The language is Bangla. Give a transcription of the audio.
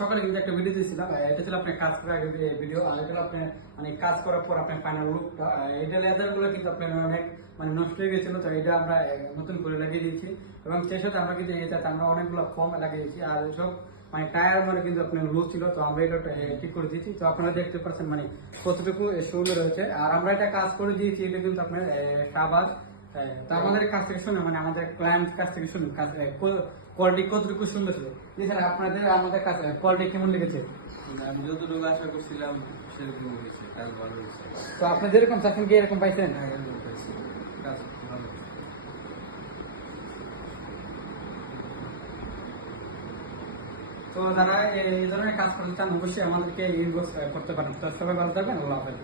সকালে কিন্তু একটা ভিডিও দিয়েছিলাম, এটা ছিল আপনার কাজ করার আগে ভিডিও, আর এটা আপনার মানে কাজ করার পর আপনার ফাইনাল লুকটা। এটা লেদার গুলো কিন্তু আপনার অনেক মানে নষ্ট হয়ে গেছিল, তো এটা আমরা নতুন করে লাগিয়ে দিয়েছি। এবং সেই সাথে আমরা কিন্তু এটাতে আমরা অনেকগুলো ফর্ম লাগিয়ে দিয়েছি, আর সব মানে টায়ার মানে কিন্তু আপনার লুজ ছিল, তো আমরা এটা ঠিক করে দিয়েছি। তো আপনারা দেখতে পাচ্ছেন মানে কতটুকু সুন্দর হয়েছে। আর আমরা এটা কাজ করে দিয়েছি, এটা কিন্তু আপনার শাহবাজ। তো আমাদের কাছ থেকে শুনে মানে আমাদের ক্লায়েন্ট কাছ থেকে শুনুন কোয়ালিটি কতটুকু সুন্দর ছিল। এছাড়া আপনাদের আমাদের কাছে কোয়ালিটি কেমন লেগেছে? আমি যতটুকু আশা করছিলাম সেরকম হয়েছে, কাজ ভালো হয়েছে। তো আপনি যেরকম চাচ্ছেন কি এরকম পাইছেন? হ্যাঁ, এরকম হয়েছে। কাজ ভালো হয়েছে। তো যারা এই ধরনের কাজ করতে চান অবশ্যই আমাদেরকে ইনবক্স করতে পারেন। তো সবাই ভালো থাকবেন, আল্লাহ হাফেজ।